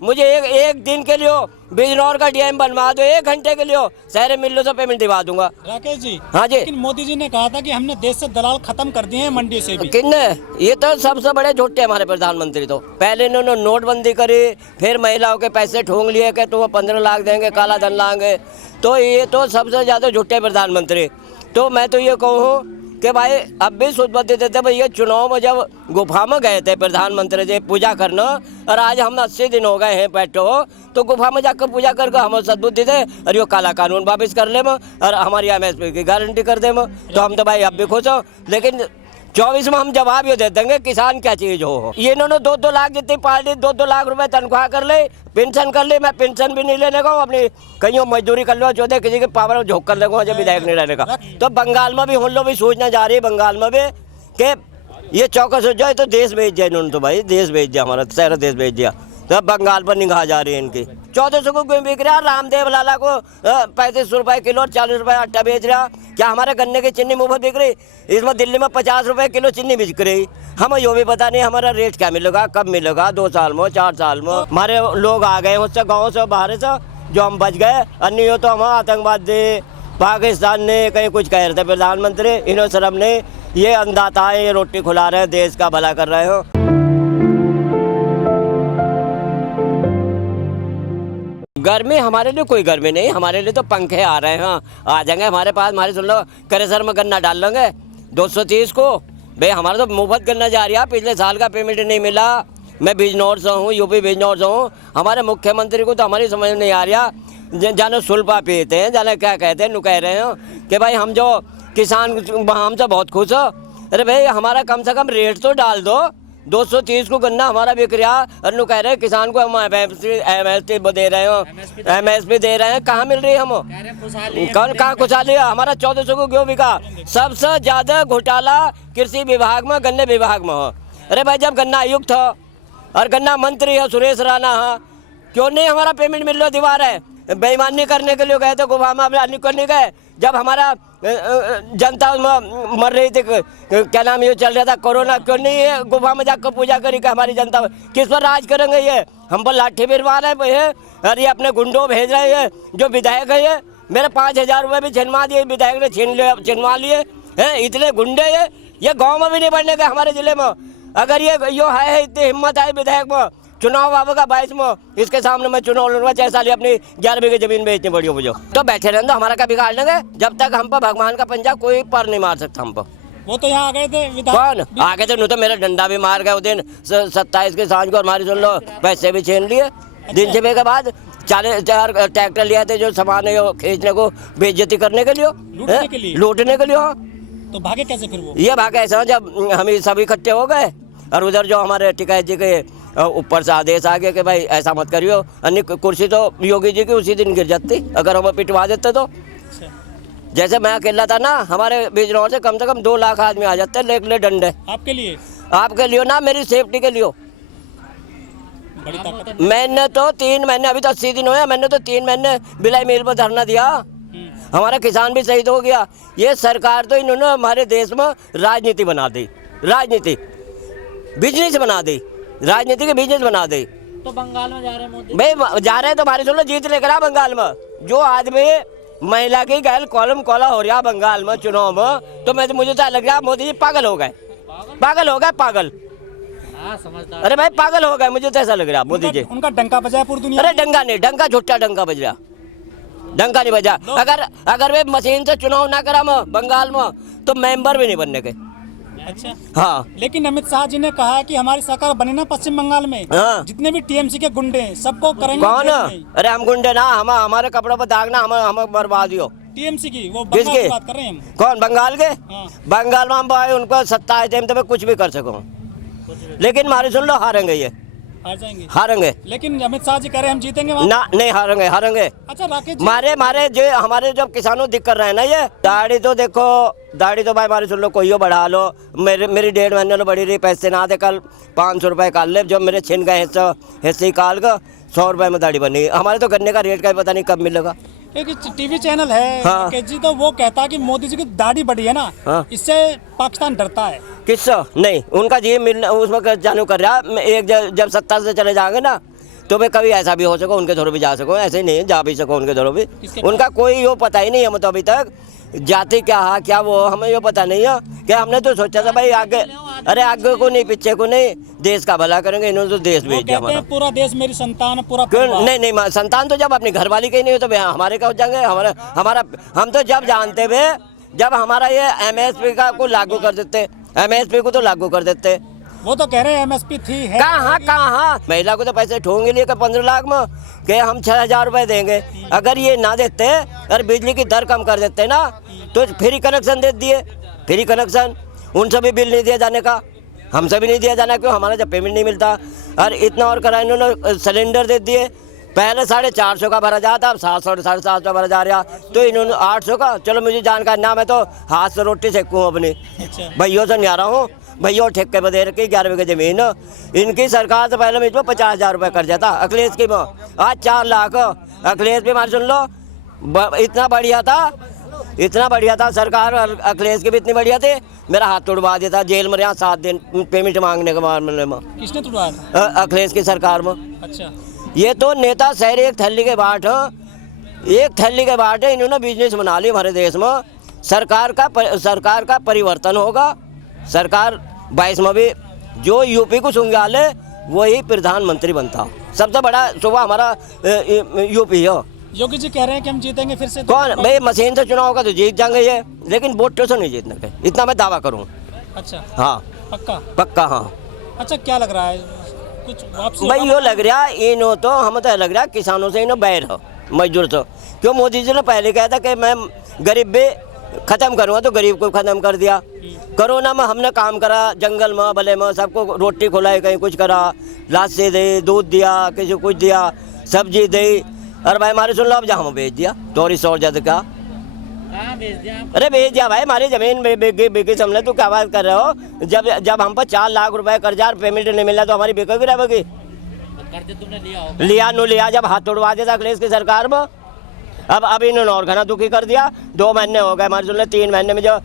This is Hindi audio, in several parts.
मुझे एक दिन के लिए बिजनौर का डीएम बनवा दो, 1 घंटे के लिए शहर मिल से पेमेंट दिवा दूंगा। राकेश जी, हाँ जी। लेकिन मोदी जी ने कहा था कि हमने देश से दलाल खत्म कर दिए हैं, मंडी से भी। किन्ने? ये तो सबसे बड़े झूठे हमारे प्रधानमंत्री। तो पहले इन्होंने नोटबंदी करी, फिर महिलाओं के पैसे ठोंग लिए कि तो 15 लाख देंगे, काला धन लाएंगे। तो ये तो सबसे ज्यादा झूठे प्रधानमंत्री। तो मैं तो ये कहूँ कि भाई अब भी सुधबुद्धि देते। भाई ये चुनाव में जब गुफा में गए थे प्रधानमंत्री जी पूजा करना, और आज हम 80 दिन हो गए हैं बैठो, तो गुफा में जाकर पूजा करके हम सद्बुद्धि थे और ये काला कानून वापिस कर ले और हमारी MSP की गारंटी कर दे। तो हम तो भाई अब भी खुश हो, लेकिन 24 में हम जवाब ये दे देंगे किसान क्या चीज हो। ये इन्होंने 2-2 लाख जितनी पार्टी 2-2 लाख रुपए तनख्वाह कर ले, पेंशन कर ले। मैं पेंशन भी नहीं लेने का, अपनी कहीं मजदूरी कर लो, चौदह किसी के पावर में झोंक कर लेगा जब विधायक नहीं रहने का। तो बंगाल में भी हम लोग भी सोचना जा रही है, बंगाल में भी कि ये चौकस हो जाए तो देश भेज दिया इन्होंने। तो भाई देश भेज दिया, हमारा सारा देश भेज दिया। तो बंगाल पर निगाह जा रही है इनकी। 1400 को क्यों बिक रहा? रामदेव लाला को 35 रुपए किलो और 40 रुपए आटा बेच रहा। क्या हमारे गन्ने की चीनी मुफ्त बिक रही? इसमें दिल्ली में 50 रुपए किलो चीनी बिक रही। हमें यो भी पता नहीं हमारा रेट क्या मिलेगा, कब मिलेगा, 2 साल में, 4 साल में। हमारे लोग आ गए उससे गाँव से बाहर से, जो हम बच गए। अन्य हो तो हम आतंकवादी पाकिस्तान ने कहीं कुछ कह रहे थे प्रधानमंत्री, इन्होंने शर्म नहीं। ये अंधाता है, ये रोटी खुला रहे, देश का भला कर रहे हो। गर्मी हमारे लिए कोई गर्मी नहीं, हमारे लिए तो पंखे आ रहे हैं। आ जाएंगे हमारे पास, हमारी सुन लो करेसर में गन्ना डाल लेंगे 230 को। भाई हमारा तो मुफ्त गन्ना जा रहा, पिछले साल का पेमेंट नहीं मिला। मैं बिजनौर से हूँ, यूपी बिजनौर से हूँ। हमारे मुख्यमंत्री को तो हमारी समझ नहीं आ रहा, जाने सुल्फा पीते हैं, जाने क्या कहते हैं। नु कह रहे हैं कि भाई हम जो किसान हमसे बहुत खुश हो। अरे भाई हमारा कम से कम रेट तो डाल दो। 230 को गन्ना हमारा बिक रहा और नु कह रहे हैं किसान को हम MSP दे रहे हो, MSP दे रहे हैं। कहाँ मिल रही है? हम कहाँ खुशहाली है? हमारा 1400 को क्यों बिका? सबसे ज्यादा घोटाला कृषि विभाग में, गन्ने विभाग में हो। अरे भाई जब गन्ना आयुक्त हो और गन्ना मंत्री है सुरेश राणा है, क्यों नहीं हमारा पेमेंट मिल रहा? दीवार है बेईमानी करने के लिए गए थे गुफा में, अपने करने गए। जब हमारा जनता मर रही थी, क्या नाम ये चल रहा था कोरोना, क्यों नहीं है गुफा में जाकर पूजा करी कि हमारी जनता किस पर राज करेंगे? ये हम पर लाठी भिड़वा रहे हैं और ये अपने गुंडों भेज रहे हैं। जो विधायक है ये मेरे 5000 रुपये भी छिनवा दिए, विधायक ने छिनवा लिए हैं। इतने गुंडे ये गाँव में भी नहीं बढ़ने गए हमारे जिले में। अगर ये यो है इतनी हिम्मत है विधायक में, चुनाव आवेगा 22 में, इसके सामने मैं चुनाव लड़ूंगा, 6 साल अपनी 11 बीघे जमीन बेचनी पड़ी हो मुझे। तो बैठे रहने दो, हमारा क्या बिगाड़ लेंगे? जब तक हम पर भगवान का पंजा कोई पर नहीं मार सकता हम पर। वो तो यहाँ आ गए थे। कौन आ गए थे? नहीं तो मेरा डंडा भी मार गए उस दिन 27 के सांझ को। हमारी सुन लो पैसे भी छीन लिए। दिन से के बाद 4 ट्रैक्टर लिए थे जो सामान खींचने को, बेइज्जती करने के लिए, लूटने के लिए। तो भागे कैसे फिर वो? ये भागे ऐसा जब हम सभी इकट्ठे हो गए और उधर जो हमारे टिकैत जी के ऊपर से आदेश आ गया कि भाई ऐसा मत करियो। अन्य कुर्सी तो योगी जी की उसी दिन गिर जाती अगर हमें पिटवा देते तो। जैसे मैं अकेला था ना, हमारे बिजनौर से कम 2 लाख आदमी आ जाते ले डंडे। आपके लिए? आपके लिए ना, मेरी सेफ्टी के लिए। बड़ी ताकत। मैंने तो 3 महीने, अभी तो 80 दिन हुए, मैंने तो 3 महीने बिलाई मिल पर धरना दिया। हमारा किसान भी शहीद हो गया। ये सरकार तो इन्होंने हमारे देश में राजनीति बना दी, राजनीति बिजनेस बना दी, राजनीति के बिजनेस बना दे। तो बंगाल में जा रहे हैं मोदी भाई, जा रहे हैं तो हमारी सुन लो जीत लेकर आ बंगाल में। जो आदमी महिला की गैल कॉलम कॉला हो रहा बंगाल में चुनाव में, तो मुझे तो लग रहा मोदी जी पागल हो गए, पागल। समझदार। अरे भाई पागल हो गए, मुझे तो ऐसा लग रहा मोदी जी। उनका डंका बजा पूरी दुनिया। अरे डंका नहीं, डंका झूठा डंका बज रहा, डंका नहीं बजा। अगर वे मशीन से चुनाव ना करा बंगाल में तो मेंबर भी नहीं बनने के। अच्छा हाँ, लेकिन अमित शाह जी ने कहा कि हमारी सरकार बनी ना पश्चिम बंगाल में, हाँ। जितने भी टीएमसी के गुंडे हैं सबको करेंगे। कौन? अरे हम गुंडे ना, हमारे कपड़ों पर दागना, हमें बर्बादी हो। टीएमसी की वो बंगाल की बात कर रहे हैं हम। कौन? बंगाल के? हाँ। बंगाल में हम भाई उनको सत्ता है टाइम तो कुछ भी कर सको, लेकिन हमारी सुन लो हारेंगे, ये हार जाएंगे, हारेंगे। लेकिन अमित शाह जी कह रहे हैं हम जीतेंगे वहाँ। ना नहीं, हारेंगे। अच्छा राकेश जी, मारे जो हमारे जब किसानों दिक्कत रहे ना, ये दाढ़ी तो देखो, दाढ़ी तो भाई हमारी सुन लो कोई बढ़ा लो। मेरी 1.5 महीने में बढ़ी रही, पैसे ना दे, कल 500 रुपये काल ले, जो मेरे छिन गए हिस्से काल का 100 रुपये में दाढ़ी बनी। हमारे तो गन्ने का रेट का पता नहीं कब मिलेगा। एक टीवी चैनल है राकेश जी, तो वो कहता है कि मोदी जी की दाढ़ी बढ़ी है ना, इससे पाकिस्तान डरता है। किससे? नहीं, उनका जी मिलना उसमें जानू कर रहा। एक जब सत्ता से चले जाएंगे ना, तो भाई कभी ऐसा भी हो सको उनके थ्रू भी जा सको, ऐसे ही नहीं जा भी सको उनके थ्रू भी। उनका कोई वो पता ही नहीं है, तो अभी तक जाति क्या है क्या वो हमें ये पता नहीं है। क्या हमने तो सोचा था भाई आगे, अरे आगे को नहीं पीछे को नहीं, देश का भला करेंगे। इन्होंने तो देश भेज दिया हमारा। पूरा देश मेरी संतान, पूरा क्यों नहीं संतान तो जब अपनी घरवाली की नहीं हो तो हमारे का हो जाएंगे। हमारा हम तो जब जानते हुए जब हमारा ये MSP का को लागू कर देते, MSP को तो लागू कर देते। वो तो कह रहे हैं MSP थी है कहाँ महिला को तो पैसे ठोंगे लिए 15 लाख में कि हम 6,000 रुपए देंगे। अगर ये ना देते और बिजली की दर कम कर देते ना तो फ्री कनेक्शन दे दिए, फ्री कनेक्शन। उनसे भी बिल नहीं दिया जाने का, हमसे भी नहीं दिया जाना, क्यों हमारा जब पेमेंट नहीं मिलता। और इतना और करा इन्होंने सिलेंडर दे दिए, पहले 450 का भरा जाता, अब 700 750 भरा जा रहा, तो इन्होंने 800 का। चलो मुझे जानकारी ना, मैं तो हाथ से रोटी सेकूँ अपनी, भैया से नहीं आ रहा हूँ। भैया ठेके पर दे रखी 11 बीघे जमीन। इनकी सरकार से पहले मुझ पर 50,000 रुपये कर्जा था, अखिलेश की आज 4 लाख। अखिलेश भी मान सुन लो इतना बढ़िया था सरकार, अखिलेश की भी इतनी बढ़िया थी। मेरा हाथ तोड़वा दिया था, जेल में रहा 7 दिन पेमेंट मांगने के मामले में। किसने तोड़वाया था? अखिलेश की सरकार में। अच्छा, ये तो नेता शहर एक थैली के बाट है, इन्होंने बिजनेस बना ली हमारे देश में। सरकार का परिवर्तन होगा। सरकार 22 में भी जो यूपी को सुंगा ले वही प्रधानमंत्री बनता। सबसे बड़ा सुबह हमारा यूपी है। योगी जी कह रहे हैं कि हम जीतेंगे फिर से। कौन भाई मशीन से चुनाव होगा तो जीत जाएंगे ये, लेकिन वोटों से नहीं जीतने के, इतना मैं दावा करूँ। अच्छा, हाँ पक्का हाँ। अच्छा, क्या लग रहा है कुछ वापसी? भाई यो लग रहा इन्हों तो हम तो लग रहा किसानों से इन्हों बैर हो, मजदूर से। क्यों मोदी जी ने पहले कहा था कि मैं गरीब भी खत्म करूँगा, तो गरीब को खत्म कर दिया। कोरोना में हमने काम करा, जंगल में भले में सबको रोटी खुलाई, कहीं कुछ करा, लाशें दी, दूध दिया, किसी कुछ दिया, सब्जी दी। अरे भाई हमारे सुन लो, अब जहाँ भेज दिया थोड़ी सौ जद का अरे भेज दिया भाई, हमारी जमीन बिकी समझे। तू क्या बात कर रहे हो? जब हम पर 4 लाख रुपए कर्जा पेमेंट नहीं मिला तो हमारी बिकेगी रहेगी। लिया जब हाथ तोड़वा दिया था अखिलेश की सरकार में। अब इन्होंने और घना दुखी कर दिया। 2 महीने हो गए हमारे सुन ले, 3 महीने में जो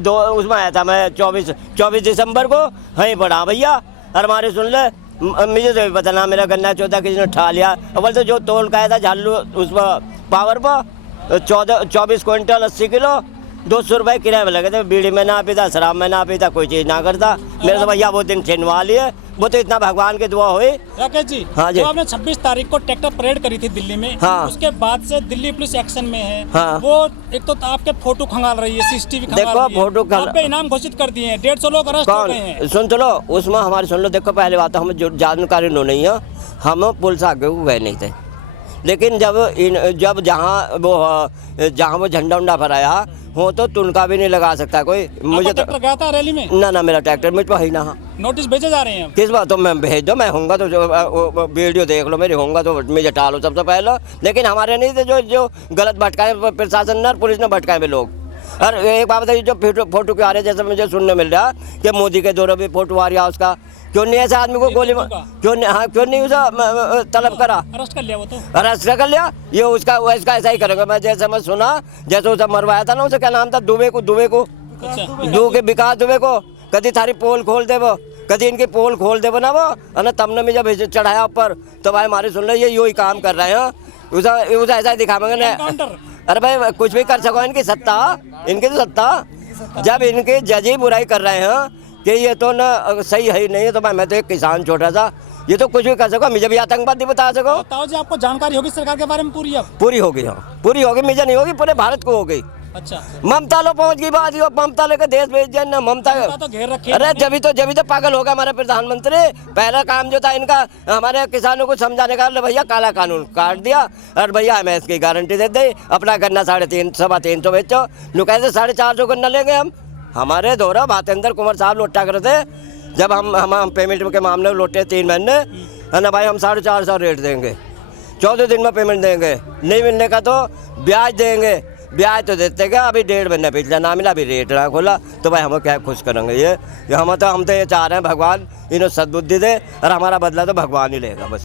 2 उसमें आया था मैं 24 दिसंबर को वहीं पड़ा भैया। और हमारे सुन ले मुझे तो पता ना, मेरा गन्ना 14 किसी ने ठा लिया। अव्वल तो जो तोल का आया था झालू उस पर पावर पर 24 क्विंटल 80 किलो 200 रुपये किराए में लगे थे। बीड़ी में ना पीता, शराब में ना पीता, कोई चीज़ ना करता। मेरे तो भैया वो दिन छिनवा लिए, वो तो इतना भगवान की दुआ हुई। राकेश जी, हाँ जी, जो आपने 26 तारीख को ट्रैक्टर परेड करी थी दिल्ली में, हाँ, उसके बाद से दिल्ली पुलिस एक्शन में है। हाँ, वो एक तो आपके फोटो खंगाल रही है, CCTV खंगाल रही है। फोटो आप पे इनाम घोषित कर दिए हैं, 150 लोग अरेस्ट हो गए हैं। सुन चलो उसमें हमारी सुन लो, देखो पहले बात हमें जो जानकारी नहीं है, हम पुलिस आगे को गए नहीं थे। लेकिन जब जहाँ वो झंडा उंडा फहराया हो तो तुनका भी नहीं लगा सकता कोई। मुझे ट्रैक्टर गया था रैली में? ना मेरा ट्रैक्टर मुझ पर ही ना। नोटिस भेजे जा रहे हैं किस बात? तो मैं भेज दो, मैं होऊंगा तो वीडियो देख लो मेरी, होऊंगा तो मुझे टालो सबसे पहले। लेकिन हमारे नहीं थे जो गलत भटकाए प्रशासन ने और पुलिस ने भटकाए हुए लोग। और एक बात बताइए, जो फोटो क्यों आ रहे, जैसे मुझे सुनने मिल रहा कि मोदी के दौरे भी फोटो आ रहा उसका, क्यों नहीं ऐसे आदमी को गोली क्यों नहीं उसे तलब करा, अरेस्ट कर लिया? वो तो अरेस्ट कर लिया। ये उसका ऐसा ही करेगा। मैं जैसे मैं सुना, जैसे उसे मरवाया था ना, उसे क्या नाम था, दुबे को विकास दुबे को, कभी थारी पोल खोल दे वो, कभी इनकी पोल खोल दे ना वो, है तब ने मुझे चढ़ाया ऊपर। तो भाई हमारे सुन रहे ये ही काम कर रहे हैं, उसे ऐसा ही दिखाएंगे ना। अरे भाई कुछ भी कर सको, इनकी तो सत्ता। जब इनके जज ही बुराई कर रहे हैं कि ये तो ना सही है ही नहीं है, तो भाई मैं तो एक किसान छोटा सा, ये तो कुछ भी कर सको। मुझे भी आतंकवादी बता सको। बताओ जी, आपको जानकारी होगी सरकार के बारे में पूरी? अब पूरी होगी, हाँ पूरी होगी। मुझे नहीं होगी, पूरे भारत को हो गई। अच्छा, ममता लो पहुंच गई बात, ममता लेकर देश भेज दिया ना। ममता तो घेर रखे। अरे जब तो पागल होगा हमारा प्रधानमंत्री। पहला काम जो था इनका हमारे किसानों को समझाने का, भैया काला कानून काट दिया और भैया हमें इसकी गारंटी दे दी, अपना गन्ना 350 बेचो। लोग कहते 450 गन्ना लेंगे हम। हमारे द्वारा भातेंद्र कुमार साहब लोटा करे थे, जब हम पेमेंट के मामले में लोटे 3 महीने, है ना भाई, हम 450 रेट देंगे, 14 दिन में पेमेंट देंगे, नहीं मिलने का तो ब्याज देंगे। ब्याज तो देते क्या, अभी 1.5 महीने पिछला ना मिला, अभी रेट ना खोला, तो भाई हम क्या खुश करेंगे। ये हम तो ये चाह रहे हैं भगवान इन्हें सद्बुद्धि दे, और हमारा बदला तो भगवान ही लेगा बस।